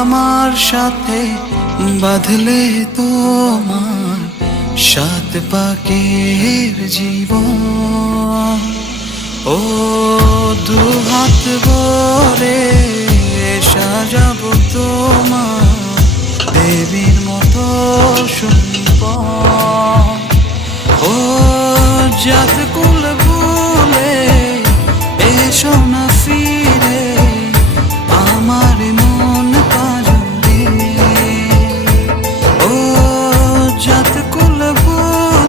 আমার সাথে বাঁধলে তোমার সাত পাকের জীবন। ও দুহাত ভরে সাজাবো তোমার দেবীর মতো সুন্দর। ও জাত